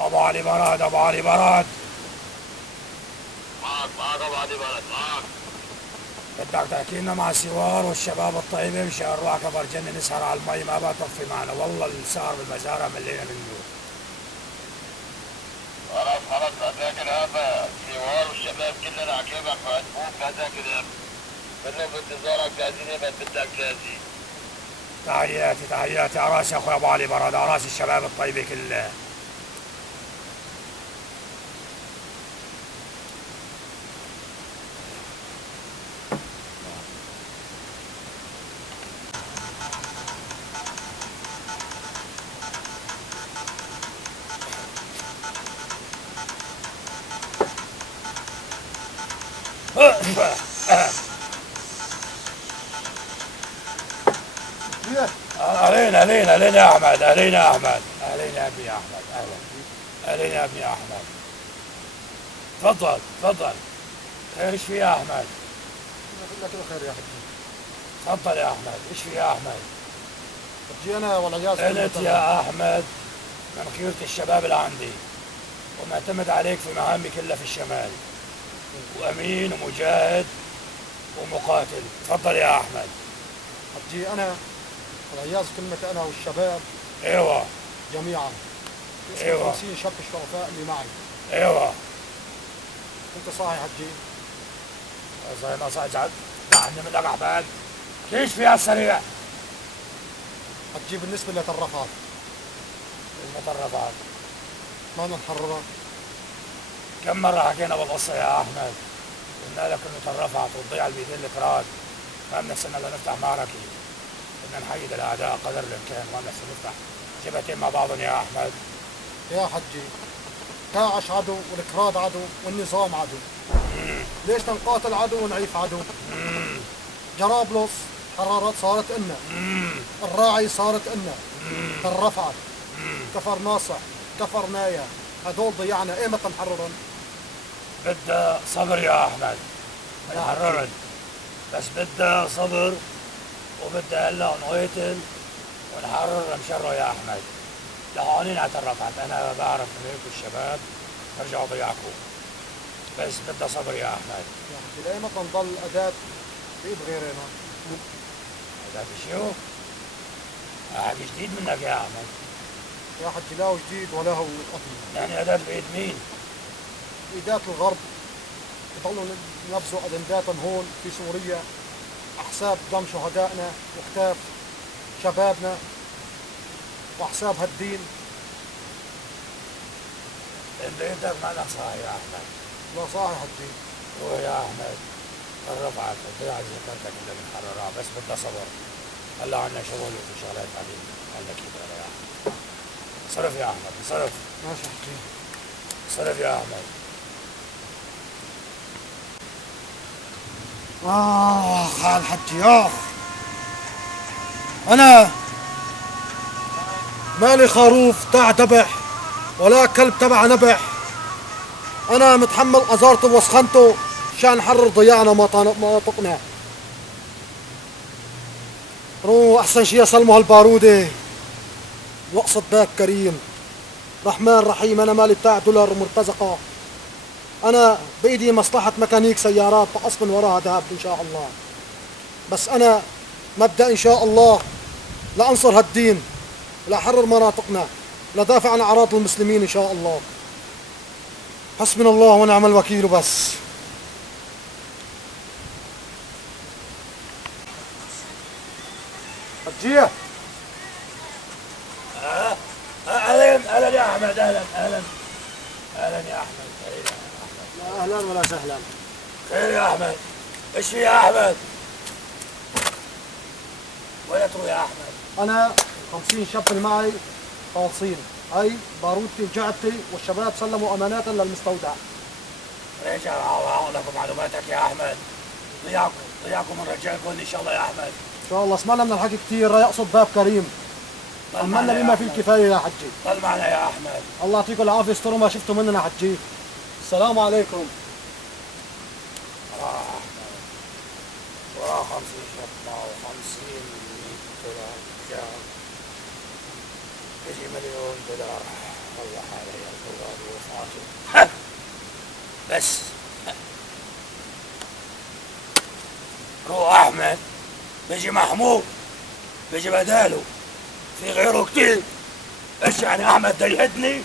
ابو علي براد، ابو علي براد. معك ابو علي براد معك. بدك تحكي لنا مع سوار والشباب الطيبة مشان نروح كفر جنة نسهر على المي، ما بطفي معنا والله السهر بالمزارع ملينا منه. خلاص هذاك الهبة سوار والشباب كلنا عكيبك وعجبوك هذاك الهبة. كلهم بانتظارك جاهزين يبقى بدك جاهزين. تحياتي على راسي اخوي ابو علي براد، على راس الشباب الطيبة كلها. اهلين يا احمد، اهلين يا ابني احمد، اهلين يا ابني احمد. تفضل. خير ايش في يا احمد؟ لك الخير يا حجي. تفضل يا احمد، ايش في يا احمد؟ حجي انا والعياذ انت يا احمد من خيرة الشباب اللي عندي، ومعتمد عليك في مهامي كلها في الشمال، وامين ومجاهد ومقاتل. تفضل يا احمد. حجي انا والعياذ كلمة انا والشباب ايوه جميعا. ايوه 50 شاب الشرفاء اللي معي. ايوه انت صاحي حجي؟ زي ما صاحي جد. عندي منك احمد، ليش فيها السريع؟ حجي بالنسبة للرفعات المترفات ما نحررها. كم مرة حكينا بالقصة يا أحمد، قلنا لك إنه ترفعت وتضيع البيدين الكراد، ما بنفسنا لنفتح معركة، بدنا نحيد الأعداء قدر الإمكان، ما بنفسنا نفتح جبهتين مع بعضهم يا أحمد. يا حجي داعش عدو والكراد عدو والنظام عدو. ليش تنقاتل عدو ونعيف عدو؟ جرابلس حرارات صارت إلنا، الراعي صارت إلنا، ترفعت، كفر ناصح، كفر نايا، هدول ضيعنا. ايمتى نحررن؟ بدها صبر يا أحمد، نحررن بس بدها صبر، وبدها هلا نقاتل ونحرر شره يا أحمد. لهونين اعترفت، أنا بعرف إن هيك الشباب ترجعوا ضيعكم، بس بدها صبر يا أحمد. يا حجي لايمتى نضل أداة بإيد غيرنا؟ هذا شو؟ حكي جديد منك يا أحمد. يا حجي لا هو جديد ولا هو قديم. يعني أداة بإيد مين؟ إيدات الغرب يضلوا ينفذوا أجنداتهم هون في سوريا أحساب دم شهدائنا وكتاف شبابنا وأحساب هالدين. انت ايدك مالك صاحي يا احمد. لا صاحي حجي. هو يا احمد الرفعت الضيعة ذكرتك اللي بنحررها، بس بدها صبر. هلا عنا شغل وفي شغلات بعدين قال لك يا احمد. صرف يا احمد صرف. ماشي حجي. صرف يا احمد. خال حجي أنا مالي خروف تاع ذبح ولا كلب تبع نبح. أنا متحمل قذارته ووسخنته عشان نحرر ضياعنا مناطقنا. روح أحسن شي أسلموا هالبارودة واقصد باك كريم رحمن رحيم. أنا مالي بتاع دولار مرتزقة، أنا بإيدي مصلحة ميكانيك سيارات بقص من وراها ذهب إن شاء الله. بس أنا مبدأ إن شاء الله لأنصر هالدين، لأحرر مناطقنا، لدافع عن أعراض المسلمين إن شاء الله. حسبنا الله ونعم الوكيل. بس حجية اهلا يا احمد، اهلا يا احمد. لا أهلا ولا سهلا. خير يا احمد، ايش في يا احمد؟ وين تروح يا احمد؟ أنا 50 شاب اللي معي خالصين، هاي بارودتي وجعتي والشباب سلموا أمانات للمستودع. رجع عقلك ومعلوماتك يا احمد، ضياكم ونرجعكم ان شاء الله يا احمد. إن شاء الله اسمعنا من الحكي كثير، يقصد باب كريم. عملنا بما فيه الكفاية يا حجي. ضل معنا يا احمد. الله يعطيكم العافية، استروا ما شفتوا مننا حجي. السلام عليكم. وراه 50 شبة و50 دولار، يجي $1,000,000. والله علي القوة. بس روح احمد، بيجي محمود، بيجي بداله، في غيره كتير. ايش يعني احمد ده يهدني؟